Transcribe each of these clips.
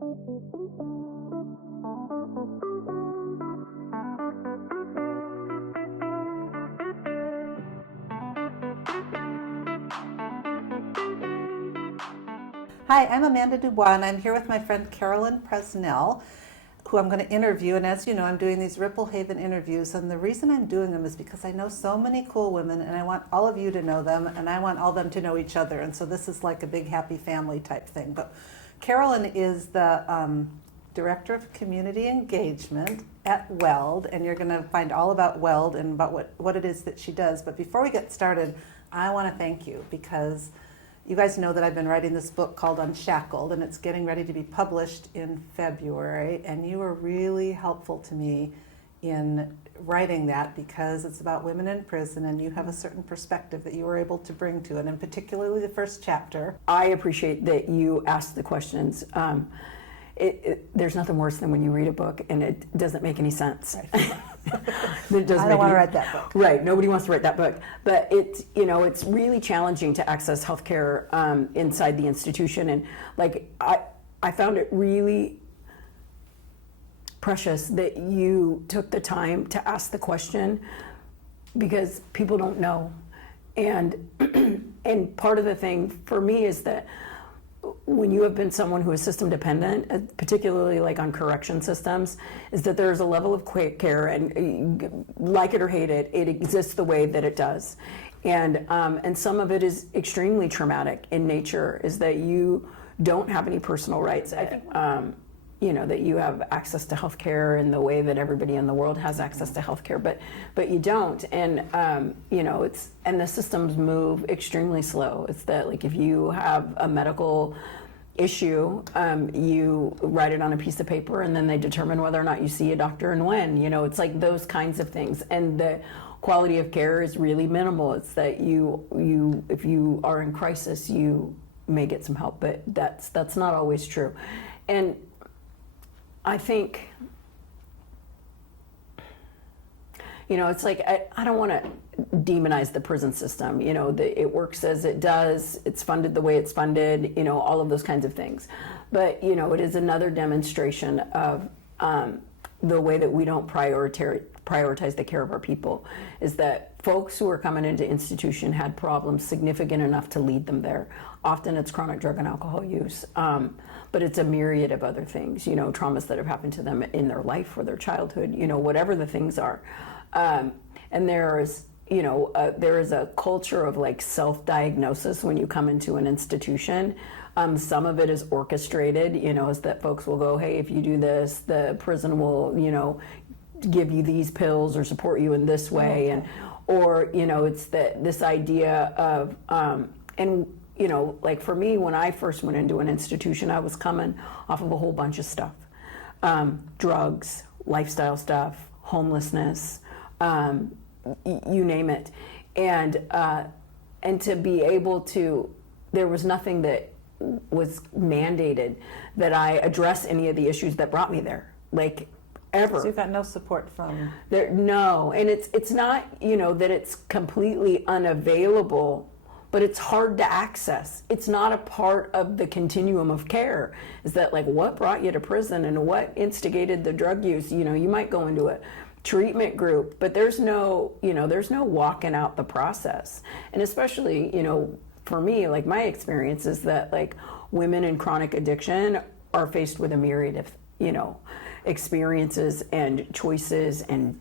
Hi, I'm Amanda Dubois, and I'm here with my friend Carolyn Presnell, who I'm going to interview. And as you know, I'm doing these Ripple Haven interviews, and the reason I'm doing them is because I know so many cool women, and I want all of you to know them, and I want all of them to know each other. And so this is like a big happy family type thing. But Carolyn is the Director of Community Engagement at Weld, and you're going to find all about Weld and about what it is that she does. But before we get started, I want to thank you because you guys know that I've been writing this book called Unshackled, and it's getting ready to be published in February, and you were really helpful to me in writing that because it's about women in prison, and you have a certain perspective that you were able to bring to it, and particularly the first chapter. I appreciate that you asked the questions. There's nothing worse than when you read a book and it doesn't make any sense. Right. I don't want to write that book. Right, nobody wants to write that book. But it's really challenging to access healthcare inside the institution. And I found it really precious that you took the time to ask the question because people don't know. And and part of the thing for me is that when you have been someone who is system dependent, particularly like on correction systems, is that there's a level of care, and like it or hate it, it exists the way that it does. And some of it is extremely traumatic in nature, is that you don't have any personal rights. I think, that you have access to health care in the way that everybody in the world has access to health care, but you don't. And, and the systems move extremely slow. It's that, like, if you have a medical issue, you write it on a piece of paper and then they determine whether or not you see a doctor and when. It's like those kinds of things. And the quality of care is really minimal. It's that you if you are in crisis, you may get some help, but that's not always true. And I think, it's like, I don't want to demonize the prison system. It works as it does, it's funded the way it's funded, all of those kinds of things. But, it is another demonstration of the way that we don't prioritize the care of our people, is that folks who are coming into institution had problems significant enough to lead them there. Often it's chronic drug and alcohol use, but it's a myriad of other things, traumas that have happened to them in their life or their childhood, whatever the things are. And there is a culture of like self-diagnosis when you come into an institution. Some of it is orchestrated, is that folks will go, hey, if you do this, the prison will, give you these pills or support you in this way. And, or, it's this idea of, like for me, when I first went into an institution, I was coming off of a whole bunch of stuff, drugs, lifestyle stuff, homelessness, you name it. And to be able to, there was nothing that was mandated that I address any of the issues that brought me there, like ever. So you've got no support from there? No, and it's not, that it's completely unavailable, but it's hard to access. It's not a part of the continuum of care. Is that like what brought you to prison and what instigated the drug use? You might go into a treatment group, but there's no walking out the process. And especially, for me, like my experience is that like women in chronic addiction are faced with a myriad of, experiences and choices and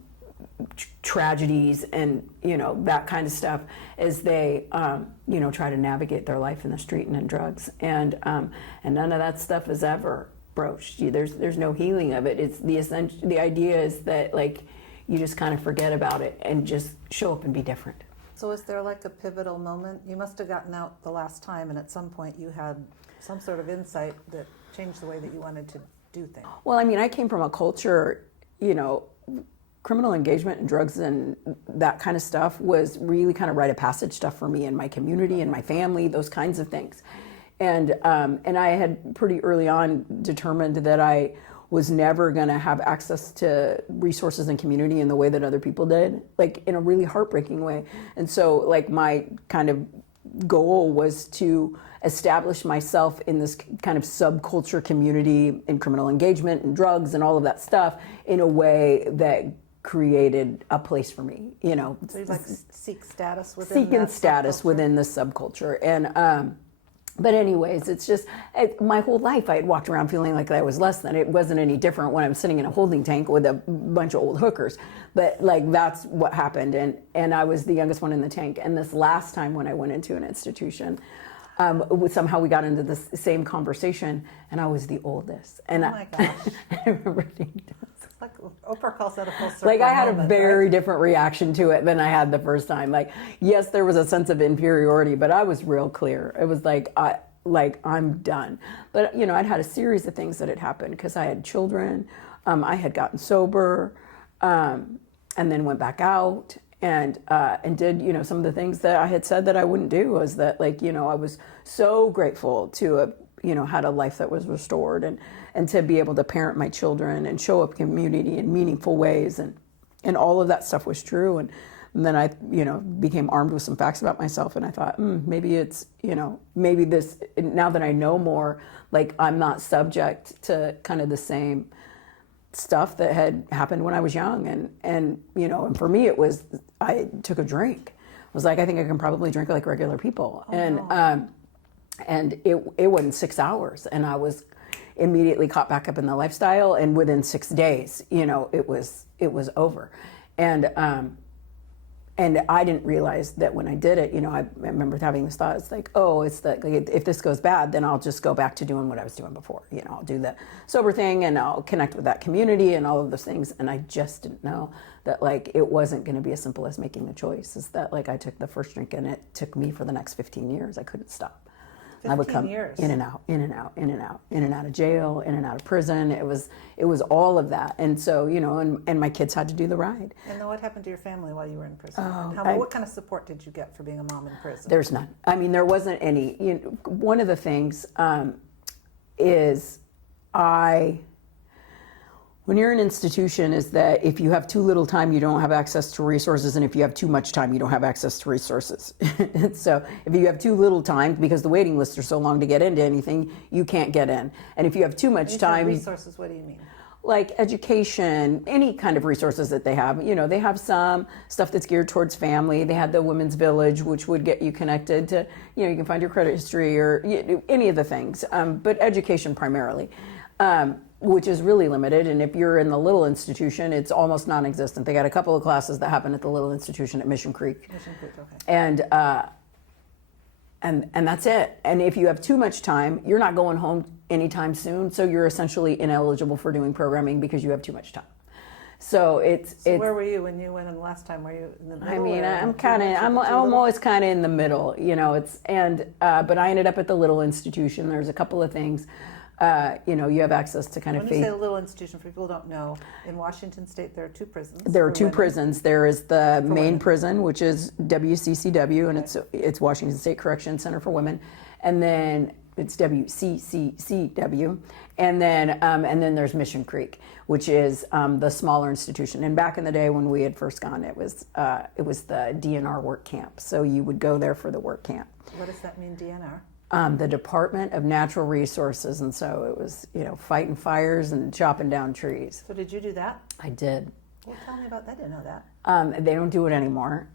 tragedies and, that kind of stuff as they, try to navigate their life in the street and in drugs. And none of that stuff is ever broached. There's no healing of it. It's the idea is that like you just kind of forget about it and just show up and be different. So is there like a pivotal moment? You must have gotten out the last time, and at some point you had some sort of insight that changed the way that you wanted to do things. Well, I mean, I came from a culture, criminal engagement and drugs and that kind of stuff was really kind of rite of passage stuff for me and my community and my family, those kinds of things. And I had pretty early on determined that I was never going to have access to resources and community in the way that other people did, like in a really heartbreaking way. And so like my kind of goal was to establish myself in this kind of subculture community in criminal engagement and drugs and all of that stuff in a way that created a place for me, So you like seek status within seeking that status subculture? within the subculture. And but anyways, it's just my whole life I had walked around feeling like I was less than. It wasn't any different when I was sitting in a holding tank with a bunch of old hookers. But like that's what happened, and I was the youngest one in the tank. And this last time when I went into an institution, somehow we got into the same conversation, and I was the oldest. And Oh my gosh. I remember thinking, It's like Oprah calls that a full circle like I had moment, a very right? different reaction to it than I had the first time. Like, yes, there was a sense of inferiority, but I was real clear. It was like I'm done. But I'd had a series of things that had happened because I had children. I had gotten sober, and then went back out and did some of the things that I had said that I wouldn't do. Was that I was so grateful to have had a life that was restored and to be able to parent my children and show up community in meaningful ways, and all of that stuff was true. And then I became armed with some facts about myself, and I thought maybe it's maybe this, now that I know more, like I'm not subject to kind of the same stuff that had happened when I was young. And for me it was, I took a drink. I was like, I think I can probably drink like regular people. And it wasn't 6 hours, and I was immediately caught back up in the lifestyle, and within 6 days, it was over. And I didn't realize that when I did it, I remember having this thought, it's like, oh, it's like if this goes bad, then I'll just go back to doing what I was doing before. I'll do the sober thing, and I'll connect with that community and all of those things. And I just didn't know that it wasn't going to be as simple as making the choice. Is that I took the first drink, and it took me for the next 15 years. I couldn't stop. I would come years. in and out, in and out, in and out, in and out of jail, in and out of prison. It was all of that. And so, and my kids had to do the ride. And then what happened to your family while you were in prison? What kind of support did you get for being a mom in prison? There's none. I mean, there wasn't any. One of the things is when you're in an institution, is that if you have too little time, you don't have access to resources, and if you have too much time, you don't have access to resources. So if you have too little time, because the waiting lists are so long to get into anything, you can't get in. And if you have too much time, resources, what do you mean? Like education, any kind of resources that they have. They have some stuff that's geared towards family. They had the Women's Village, which would get you connected to, you can find your credit history or any of the things, but education primarily. Which is really limited, and if you're in the little institution, it's almost non-existent. They got a couple of classes that happen at the little institution at Mission Creek. Mission Creek, okay. And that's it. And if you have too much time, you're not going home anytime soon, so you're essentially ineligible for doing programming because you have too much time. So it's where were you when you went in the last time? Were you in the middle? I mean, I'm always kind of in the middle, but I ended up at the little institution. There's a couple of things. You have access to kind of When you say a little institution, for people who don't know, in Washington State there are two prisons. There are two women. prisons. There is the main women. prison, which is WCCW, and it's Washington State Correction Center for Women, and then it's WCCCW, and then there's Mission Creek, which is the smaller institution. And back in the day when we had first gone, it was the DNR work camp. So you would go there for the work camp. What does that mean, DNR? The Department of Natural Resources, and so it was, fighting fires and chopping down trees. So did you do that? I did. Well, tell me about that. I didn't know that. They don't do it anymore.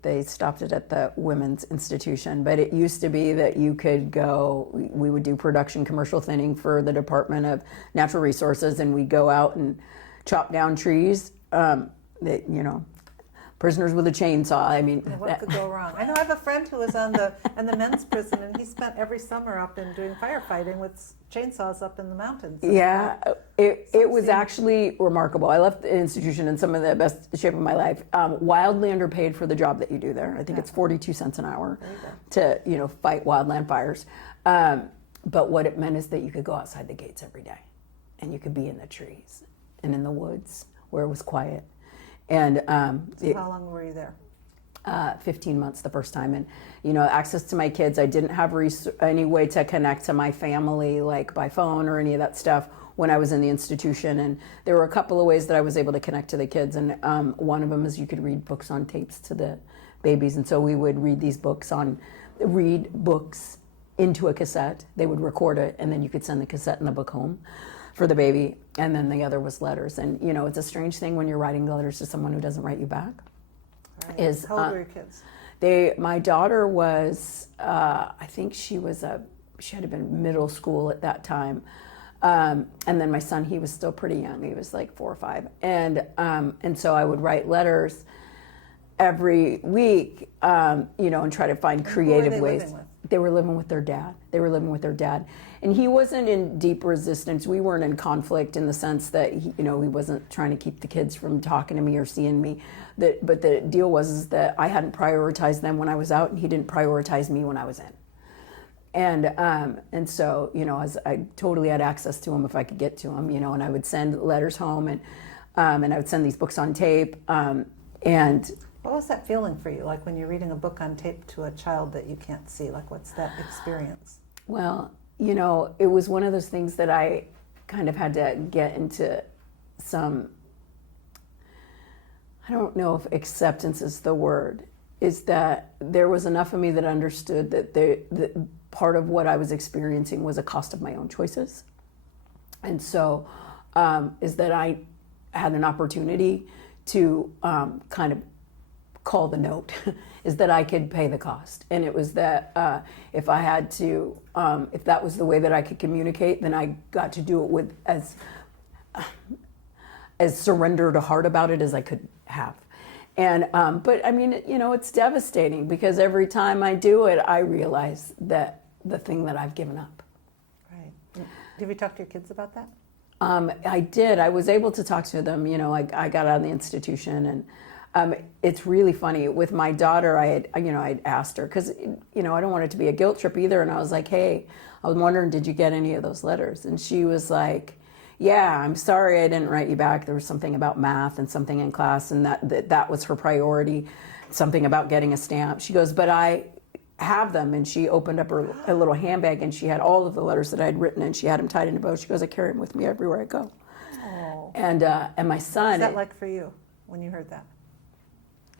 They stopped it at the Women's Institution, but it used to be that you could go, we would do production commercial thinning for the Department of Natural Resources, and we'd go out and chop down trees, prisoners with a chainsaw. I mean, what could go wrong? I know I have a friend who was in the men's prison, and he spent every summer up in doing firefighting with chainsaws up in the mountains. Yeah, it was actually remarkable. I left the institution in some of the best shape of my life. Wildly underpaid for the job that you do there. I think it's 42 cents an hour to fight wildland fires. But what it meant is that you could go outside the gates every day, and you could be in the trees and in the woods where it was quiet. And so how long were you there? 15 months the first time, and access to my kids. I didn't have any way to connect to my family, like by phone or any of that stuff, when I was in the institution. And there were a couple of ways that I was able to connect to the kids, and one of them is you could read books on tapes to the babies. And so we would read these books on read books into a cassette. They would record it, and then you could send the cassette and the book home for the baby. And then the other was letters. And it's a strange thing when you're writing letters to someone who doesn't write you back. Right. Is how old were your kids? My daughter was, I think she had to been middle school at that time. And then my son, he was still pretty young. He was like 4 or 5. And so I would write letters every week, and try to find creative ways. They were living with their dad. And he wasn't in deep resistance. We weren't in conflict in the sense that he wasn't trying to keep the kids from talking to me or seeing me. But the deal was that I hadn't prioritized them when I was out, and he didn't prioritize me when I was in. And so, as I totally had access to him if I could get to him, and I would send letters home, and I would send these books on tape. And what was that feeling for you? Like when you're reading a book on tape to a child that you can't see, like what's that experience? Well, it was one of those things that I kind of had to get into some, I don't know if acceptance is the word, is that there was enough of me that understood that part of what I was experiencing was a cost of my own choices. And so is that I had an opportunity to kind of call the note, is that I could pay the cost. And it was that if I had to, if that was the way that I could communicate, then I got to do it with as surrendered a heart about it as I could have. And, but I mean, it's devastating because every time I do it, I realize that the thing that I've given up. Right. Have you talked to your kids about that? I did. I was able to talk to them. I got out of the institution, and it's really funny. With my daughter, I'd asked her because I don't want it to be a guilt trip either. And I was like, hey, I was wondering, did you get any of those letters? And she was like, yeah, I'm sorry I didn't write you back. There was something about math and something in class, and that was her priority. Something about getting a stamp. She goes, but I have them. And she opened up a little handbag, and she had all of the letters that I'd written, and she had them tied in a bow. She goes, I carry them with me everywhere I go. Oh. And my son. What's that like for you when you heard that?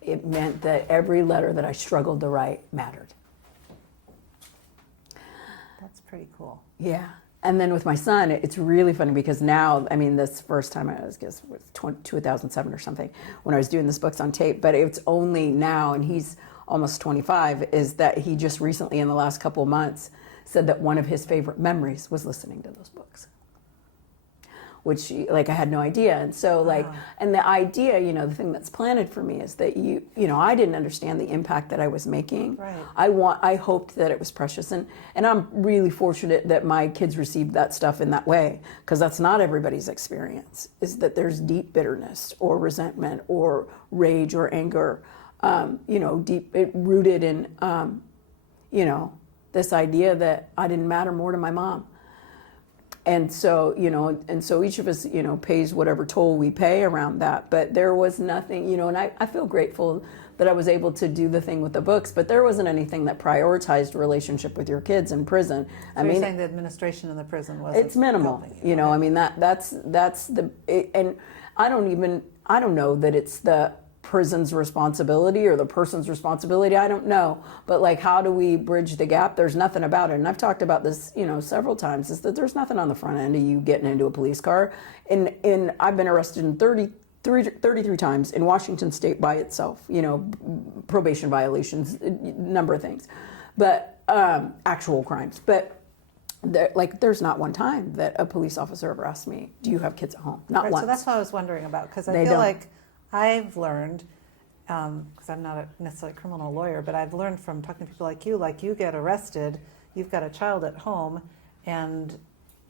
It meant that every letter that I struggled to write mattered. That's pretty cool. Yeah. And then with my son, it's really funny because now, this first time I was, guess, was 2007 or something, when I was doing this books on tape, but it's only now, and he's almost 25, is that he just recently in the last couple of months said that one of his favorite memories was listening to those books, which I had no idea. And so Wow. And the idea, the thing that's planted for me is that I didn't understand the impact that I was making. Right. I hoped that it was precious, and I'm really fortunate that my kids received that stuff in that way, because that's not everybody's experience, is that there's deep bitterness or resentment or rage or anger, rooted in, this idea that I didn't matter more to my mom. And so, each of us, pays whatever toll we pay around that. But there was nothing, and I feel grateful that I was able to do the thing with the books, but there wasn't anything that prioritized relationship with your kids in prison. So you're saying the administration in the prison wasn't it's minimal, helping you. That's and I don't know that it's the prison's responsibility or the person's responsibility. I don't know. But how do we bridge the gap? There's nothing about it. And I've talked about this, several times, is that there's nothing on the front end of you getting into a police car. And I've been arrested in 33 times in Washington State by itself, probation violations, number of things, but actual crimes. But there's not one time that a police officer ever asked me, do you have kids at home? Not Right, once. so that's what I was wondering about, because I They feel don't. like I've learned, because I'm not necessarily a criminal lawyer, but I've learned from talking to people like you get arrested, you've got a child at home, and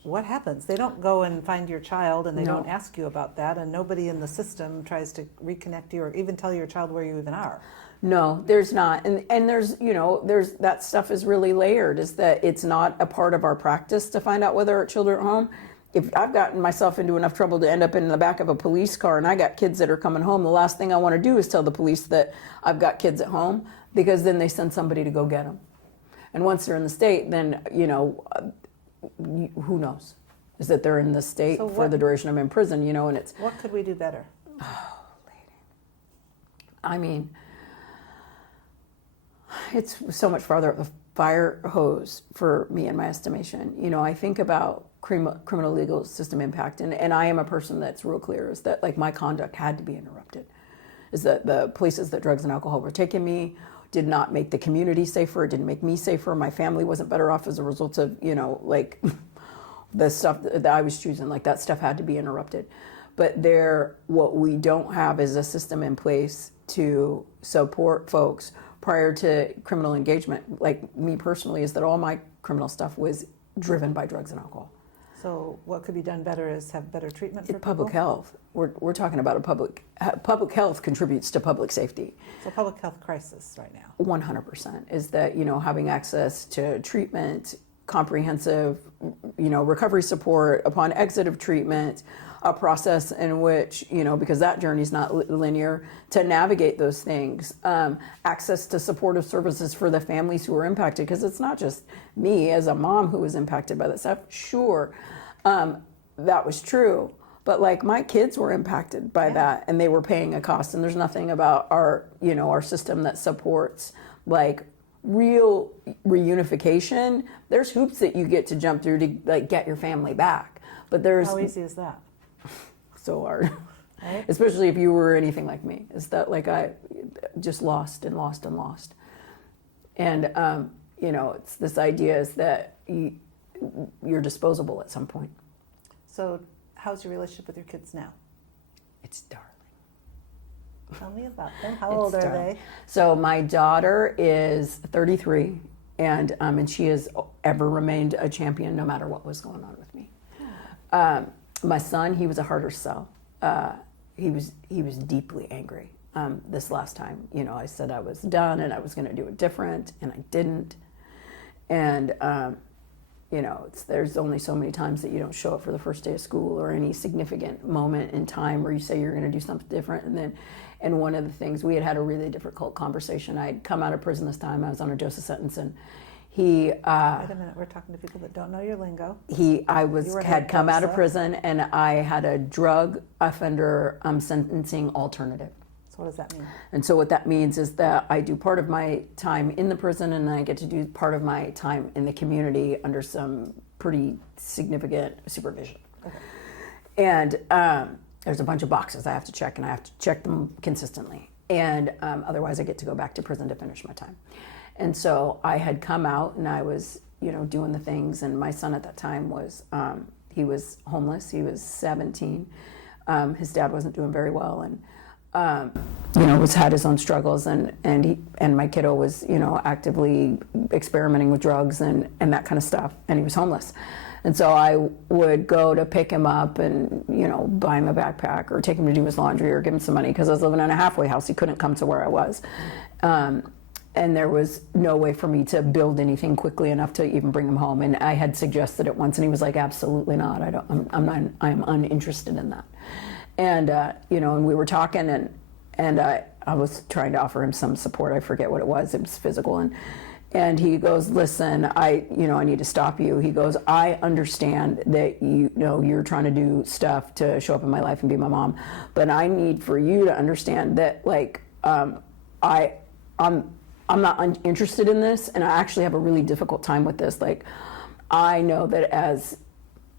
what happens? They don't go and find your child, and they No. don't ask you about that, and nobody in the system tries to reconnect you or even tell your child where you even are. No, there's not. And there's that stuff is really layered, is that it's not a part of our practice to find out whether our children are home. If I've gotten myself into enough trouble to end up in the back of a police car and I got kids that are coming home, the last thing I want to do is tell the police that I've got kids at home, because then they send somebody to go get them. And once they're in the state, then, who knows? Is that they're in the state So for the duration I'm in prison, and it's... What could we do better? I mean, it's so much farther up the fire hose for me, in my estimation. You know, I think about criminal legal system impact, and I am a person that's real clear, is that like my conduct had to be interrupted. Is that the places that drugs and alcohol were taking me did not make the community safer, it didn't make me safer, my family wasn't better off as a result of, you know, like the stuff that I was choosing, like that stuff had to be interrupted. But what we don't have is a system in place to support folks prior to criminal engagement. Like me personally, is that all my criminal stuff was driven by drugs and alcohol. So what could be done better is have better treatment for people? Public health. We're talking about public health contributes to public safety. So public health crisis right now. 100% is that, you know, having access to treatment, comprehensive, you know, recovery support upon exit of treatment, a process in which, you know, because that journey is not linear, to navigate those things, access to supportive services for the families who are impacted, because it's not just me as a mom who was impacted by this stuff. Sure, that was true, but like my kids were impacted by that, and they were paying a cost, and there's nothing about our, you know, our system that supports like real reunification. There's hoops that you get to jump through to like get your family back, but there's how easy is that? So hard, right? Especially if you were anything like me. Is that like I just lost and lost and lost, and you know, it's this idea is that you're disposable at some point. So how's your relationship with your kids now? It's darling. Tell me about them. How old are they? So my daughter is 33, and she has ever remained a champion no matter what was going on with me. My son, he was a harder sell. He was deeply angry. This last time, you know, I said I was done and I was going to do it different, and I didn't. And you know, there's only so many times that you don't show up for the first day of school or any significant moment in time where you say you're going to do something different. And one of the things, we had a really difficult conversation. I had come out of prison this time. I was on a Joseph sentence, and he. Wait a minute, we're talking to people that don't know your lingo. Had come out of prison, and I had a drug offender sentencing alternative. So what does that mean? And so what that means is that I do part of my time in the prison, and then I get to do part of my time in the community under some pretty significant supervision. Okay. And there's a bunch of boxes I have to check, and I have to check them consistently. And otherwise I get to go back to prison to finish my time. And so I had come out, and I was, you know, doing the things, and my son at that time was, he was homeless. He was 17. His dad wasn't doing very well, and you know, had his own struggles, and my kiddo was, you know, actively experimenting with drugs and that kind of stuff, and he was homeless. And so I would go to pick him up and, you know, buy him a backpack or take him to do his laundry or give him some money, because I was living in a halfway house. He couldn't come to where I was. And there was no way for me to build anything quickly enough to even bring him home. And I had suggested it once, and he was like, absolutely not. I'm uninterested in that. And, you know, and we were talking, and I was trying to offer him some support. I forget what it was. It was physical. And he goes, listen, I need to stop you. He goes, I understand that you know you're trying to do stuff to show up in my life and be my mom, but I need for you to understand that, like, I'm not uninterested in this, and I actually have a really difficult time with this. Like, I know that as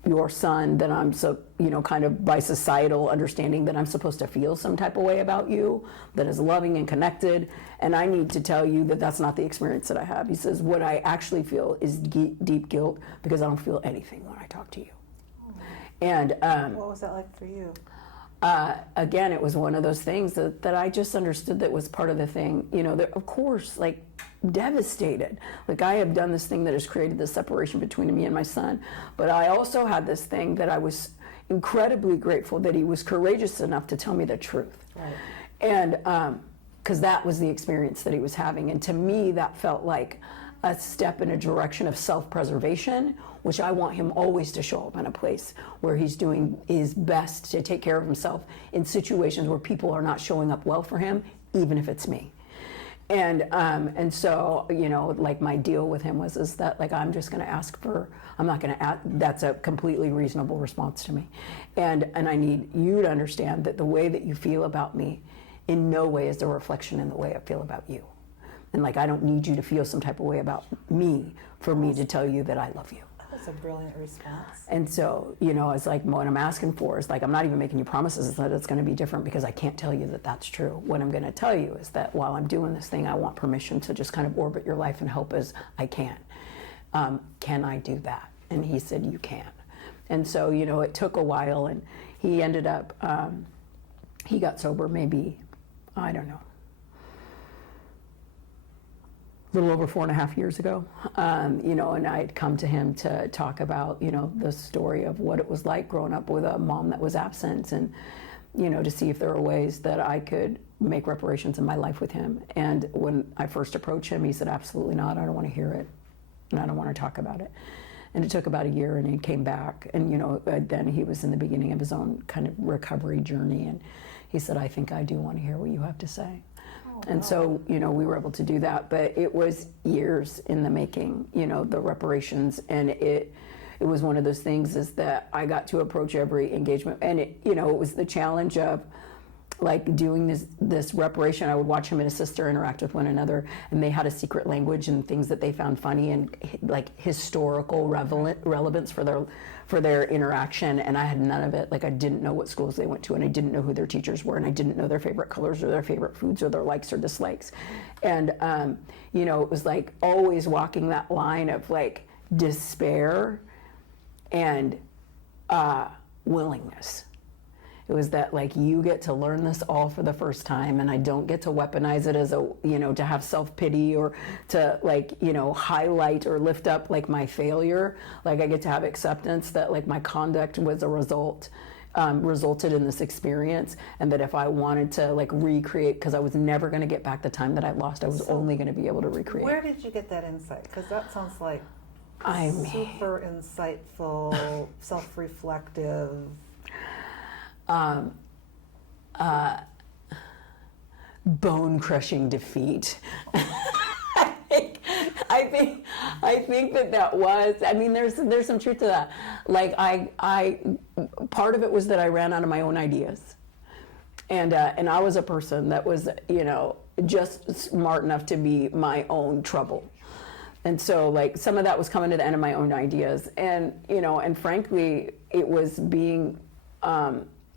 your son, that I'm so, you know, kind of by societal understanding that I'm supposed to feel some type of way about you that is loving and connected, and I need to tell you that that's not the experience that I have. He says, what I actually feel is deep guilt because I don't feel anything when I talk to you. And what was that like for you? Again, it was one of those things that I just understood that was part of the thing. You know, that, of course, like, devastated. Like, I have done this thing that has created this separation between me and my son. But I also had this thing that I was incredibly grateful that he was courageous enough to tell me the truth. Right. And because that was the experience that he was having. And to me, that felt like a step in a direction of self-preservation, which I want him always to show up in a place where he's doing his best to take care of himself in situations where people are not showing up well for him, even if it's me. And so, you know, like, my deal with him is that, like, I'm just going to ask for, I'm not going to ask, that's a completely reasonable response to me. And I need you to understand that the way that you feel about me in no way is a reflection in the way I feel about you. And like, I don't need you to feel some type of way about me for me to tell you that I love you. That's a brilliant response. And so, you know, it's like what I'm asking for is like, I'm not even making you promises that it's going to be different because I can't tell you that that's true. What I'm going to tell you is that while I'm doing this thing, I want permission to just kind of orbit your life and help as I can. Can I do that? And he said, you can. And so, you know, it took a while, and he ended up, he got sober maybe, I don't know, a little over 4.5 years ago, you know, and I had come to him to talk about, you know, the story of what it was like growing up with a mom that was absent, and, you know, to see if there were ways that I could make reparations in my life with him. And when I first approached him, he said, absolutely not, I don't want to hear it, and I don't want to talk about it. And it took about a year, and he came back, and, you know, then he was in the beginning of his own kind of recovery journey, and he said, I think I do want to hear what you have to say. And so, you know, we were able to do that, but it was years in the making, you know, the reparations, and it was one of those things is that I got to approach every engagement, and it, you know, it was the challenge of like doing this reparation. I would watch him and his sister interact with one another, and they had a secret language and things that they found funny and like historical relevance for their interaction, and I had none of it. Like, I didn't know what schools they went to, and I didn't know who their teachers were, and I didn't know their favorite colors or their favorite foods or their likes or dislikes. And you know, it was like always walking that line of like despair and willingness. It was that like, you get to learn this all for the first time, and I don't get to weaponize it as a, you know, to have self-pity or to like, you know, highlight or lift up like my failure. Like, I get to have acceptance that like my conduct was a result, resulted in this experience, and that if I wanted to like recreate, because I was never going to get back the time that I lost, I was only going to be able to recreate. Where did you get that insight? Because that sounds like super insightful, self-reflective. Bone-crushing defeat. I think that was. I mean, there's some truth to that. Like, I part of it was that I ran out of my own ideas, and I was a person that was, you know, just smart enough to be my own trouble. And so, like, some of that was coming to the end of my own ideas, and, you know, and frankly, it was being,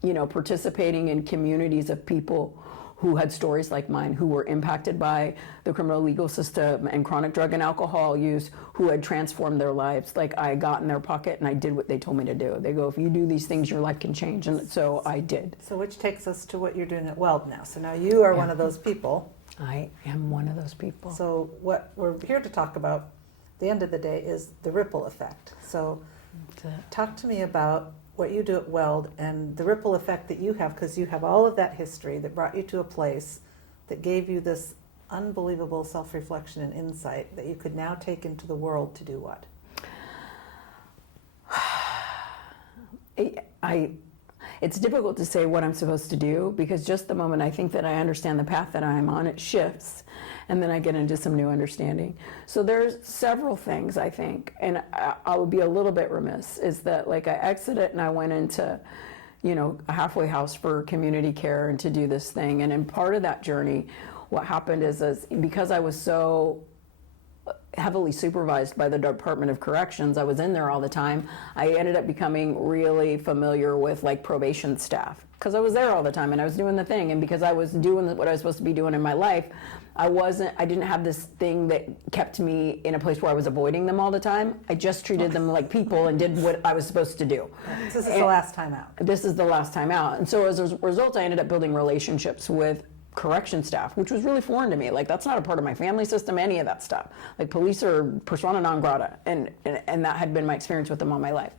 you know, participating in communities of people who had stories like mine, who were impacted by the criminal legal system and chronic drug and alcohol use, who had transformed their lives. Like, I got in their pocket and I did what they told me to do. They go, if you do these things, your life can change. And so I did. So which takes us to what you're doing at Weld now. So now you are one of those people. I am one of those people. So what we're here to talk about, at the end of the day, is the ripple effect. So talk to me about what you do at Weld and the ripple effect that you have, because you have all of that history that brought you to a place that gave you this unbelievable self-reflection and insight that you could now take into the world to do what? It's difficult to say what I'm supposed to do, because just the moment I think that I understand the path that I'm on, it shifts, and then I get into some new understanding. So there's several things, I think, and I would be a little bit remiss, is that like I exited and I went into, you know, a halfway house for community care and to do this thing. And in part of that journey, what happened is because I was so heavily supervised by the Department of Corrections, I was in there all the time, I ended up becoming really familiar with like probation staff, because I was there all the time and I was doing the thing, and because I was doing what I was supposed to be doing in my life, I didn't have this thing that kept me in a place where I was avoiding them all the time. I just treated them like people and did what I was supposed to do. This is the last time out. This is the last time out. And so as a result, I ended up building relationships with correction staff, which was really foreign to me. Like, that's not a part of my family system, any of that stuff. Like, police are persona non grata, and that had been my experience with them all my life.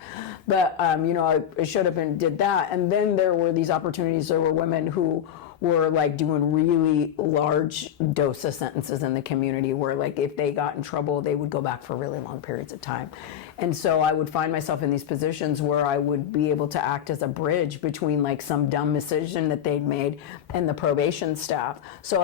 But, you know, I showed up and did that, and then there were these opportunities. There were women who were like doing really large dose of sentences in the community, where like if they got in trouble, they would go back for really long periods of time. And so I would find myself in these positions where I would be able to act as a bridge between like some dumb decision that they'd made and the probation staff. So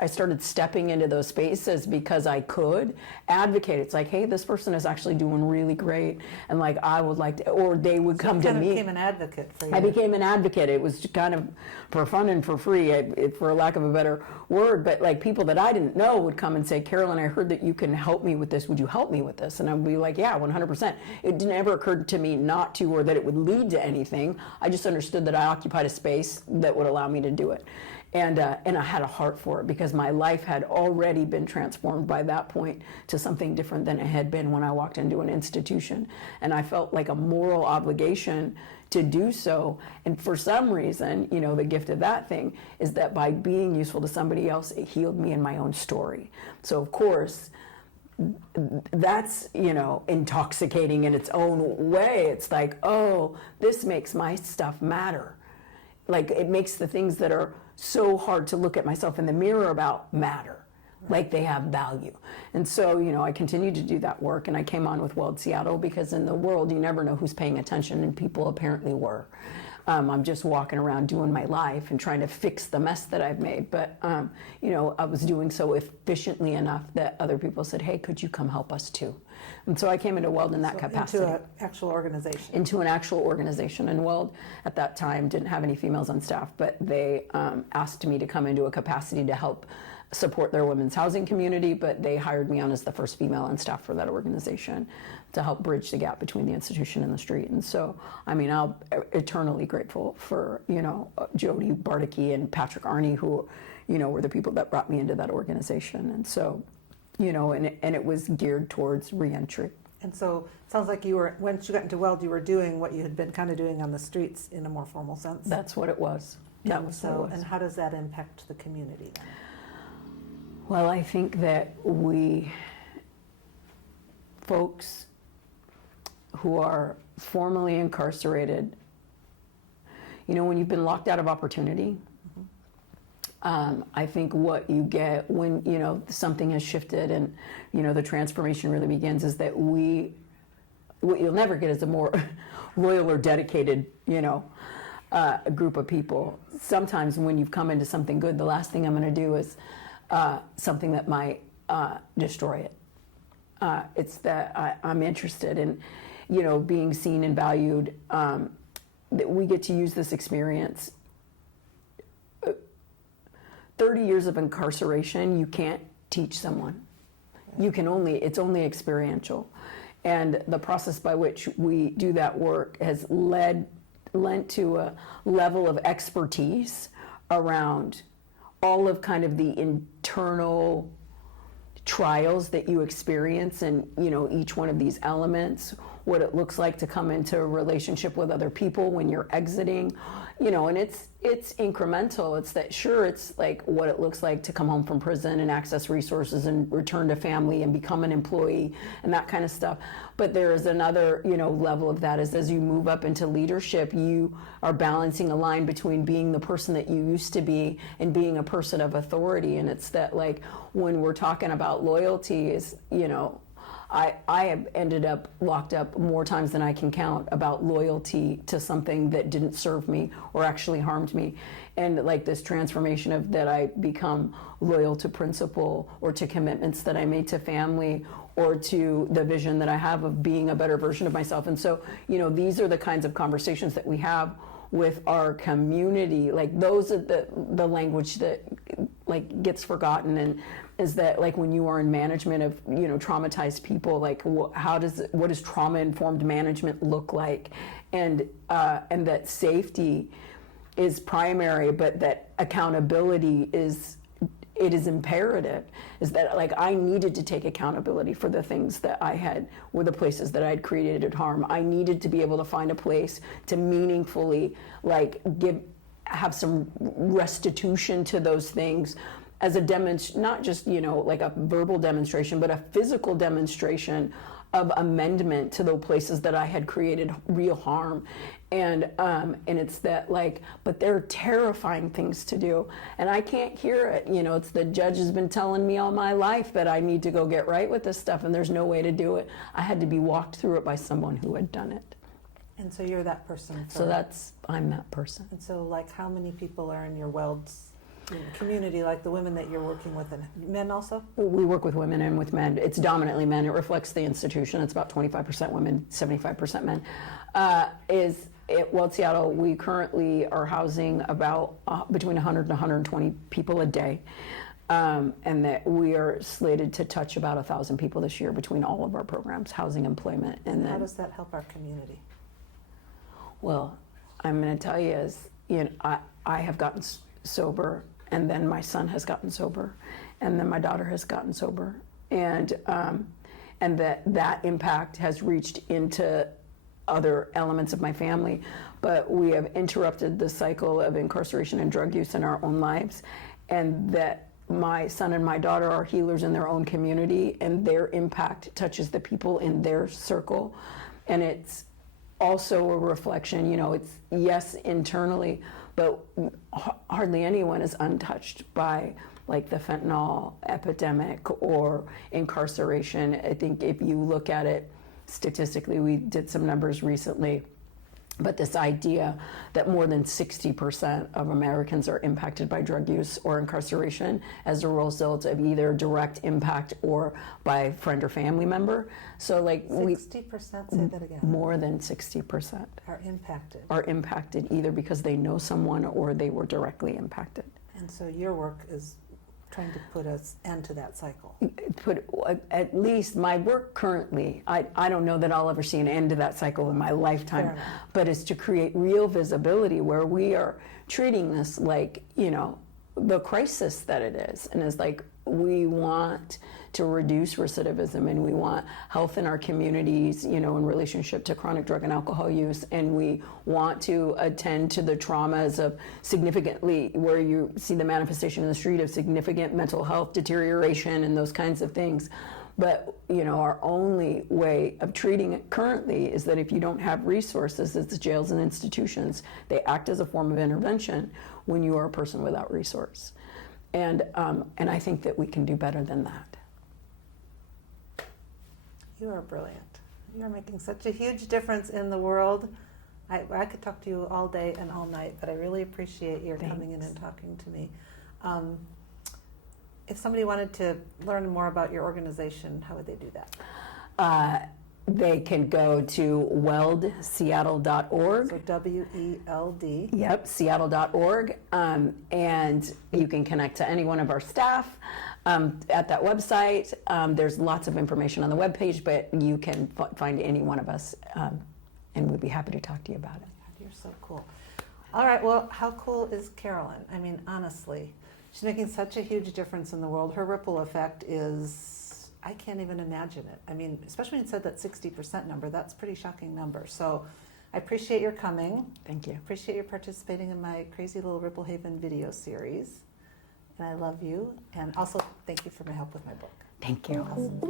I started stepping into those spaces because I could advocate. It's like, hey, this person is actually doing really great, and like I would like to, or they would come to me. You became an advocate for you. I became an advocate. It was kind of for fun and for free. free, for lack of a better word, but like people that I didn't know would come and say, Carolyn, I heard that you can help me with this. Would you help me with this? And I would be like, yeah, 100%. It didn't ever occur to me not to, or that it would lead to anything. I just understood that I occupied a space that would allow me to do it. And I had a heart for it because my life had already been transformed by that point to something different than it had been when I walked into an institution. And I felt like a moral obligation to do so. And for some reason, you know, the gift of that thing is that by being useful to somebody else, it healed me in my own story. So of course, that's, you know, intoxicating in its own way. It's like, oh, this makes my stuff matter. Like it makes the things that are so hard to look at myself in the mirror about matter, like they have value. And so, you know, I continued to do that work, and I came on with Weld Seattle because in the world, you never know who's paying attention, and people apparently were. I'm just walking around doing my life and trying to fix the mess that I've made. But, you know, I was doing so efficiently enough that other people said, hey, could you come help us too? And so I came into Weld in that capacity. Into an actual organization. Into an actual organization. And Weld at that time didn't have any females on staff, but they asked me to come into a capacity to help support their women's housing community, but they hired me on as the first female on staff for that organization to help bridge the gap between the institution and the street. And so, I mean, I'm eternally grateful for, you know, Jody Bardicke and Patrick Arney, who, you know, were the people that brought me into that organization. And so, you know, and it was geared towards reentry. And so it sounds like you were, once you got into Weld, you were doing what you had been kind of doing on the streets in a more formal sense. That's what it was. That was what it was. And how does that impact the community then? Well, I think that we, folks who are formally incarcerated, you know, when you've been locked out of opportunity, I think what you get when, you know, something has shifted and, you know, the transformation really begins is that what you'll never get is a more loyal or dedicated, you know, a group of people. Sometimes when you've come into something good, the last thing I'm going to do is something that might destroy it. It's that I'm interested in, you know, being seen and valued, that we get to use this experience. 30 years of incarceration, you can't teach someone. It's only experiential. And the process by which we do that work has lent to a level of expertise around all of kind of the internal trials that you experience and, you know, each one of these elements, what it looks like to come into a relationship with other people when you're exiting, you know, and it's incremental. It's that, sure, it's like what it looks like to come home from prison and access resources and return to family and become an employee and that kind of stuff. But there is another, you know, level of that is as you move up into leadership, you are balancing a line between being the person that you used to be and being a person of authority. And it's that, like, when we're talking about loyalty is, you know, I have ended up locked up more times than I can count about loyalty to something that didn't serve me or actually harmed me. And like this transformation of that I become loyal to principle or to commitments that I made to family or to the vision that I have of being a better version of myself. And so, you know, these are the kinds of conversations that we have with our community. Like those are the language that like gets forgotten, and is that like when you are in management of, you know, traumatized people, like what does trauma-informed management look like, and that safety is primary, but that accountability is imperative. Is that like I needed to take accountability for the things that I had, were the places that I had created harm. I needed to be able to find a place to meaningfully like have some restitution to those things as a not just, you know, like a verbal demonstration, but a physical demonstration of amendment to the places that I had created real harm. And it's that like, but they're terrifying things to do. And I can't hear it. You know, it's the judge has been telling me all my life that I need to go get right with this stuff, and there's no way to do it. I had to be walked through it by someone who had done it. And so you're that person. I'm that person. And so like how many people are in your Weld's community, like the women that you're working with, and men also? We work with women and with men. It's dominantly men. It reflects the institution. It's about 25% women, 75% men. At Seattle, we currently are housing about between 100 and 120 people a day. And that we are slated to touch about 1,000 people this year between all of our programs, housing, employment, and How then. does that help our community? Well, I'm going to tell you is, I have gotten sober, and then my son has gotten sober, and then my daughter has gotten sober, and that impact has reached into other elements of my family, but we have interrupted the cycle of incarceration and drug use in our own lives, and that my son and my daughter are healers in their own community, and their impact touches the people in their circle. And it's also a reflection, it's yes, internally, but hardly anyone is untouched by like the fentanyl epidemic or incarceration. I think if you look at it statistically, we did some numbers recently, but this idea that more than 60% of Americans are impacted by drug use or incarceration as a result of either direct impact or by friend or family member. So 60%, say that again. More than 60% Are impacted. Either because they know someone or they were directly impacted. And so your work is trying to put an end to that cycle. At least my work currently, I don't know that I'll ever see an end to that cycle in my lifetime, but it's to create real visibility where we are treating this like, the crisis that it is. And it's like, we want to reduce recidivism, and we want health in our communities, in relationship to chronic drug and alcohol use, and we want to attend to the traumas of significantly, where you see the manifestation in the street of significant mental health deterioration and those kinds of things. But, our only way of treating it currently is that if you don't have resources, it's jails and institutions. They act as a form of intervention when you are a person without resource. And I think that we can do better than that. You are brilliant. You are making such a huge difference in the world. I could talk to you all day and all night, but I really appreciate your coming in and talking to me. If somebody wanted to learn more about your organization, how would they do that? They can go to weldseattle.org. So WELD. Yep, seattle.org. And you can connect to any one of our staff at that website. There's lots of information on the webpage, but you can find any one of us, and we'd be happy to talk to you about it. You're so cool. All right, well, how cool is Carolyn? I mean, honestly, she's making such a huge difference in the world. Her ripple effect is, I can't even imagine it. I mean, especially when you said that 60% number, that's a pretty shocking number. So I appreciate your coming. Thank you. Appreciate your participating in my crazy little Ripple Haven video series. And I love you. And also, thank you for my help with my book. Thank you. Awesome.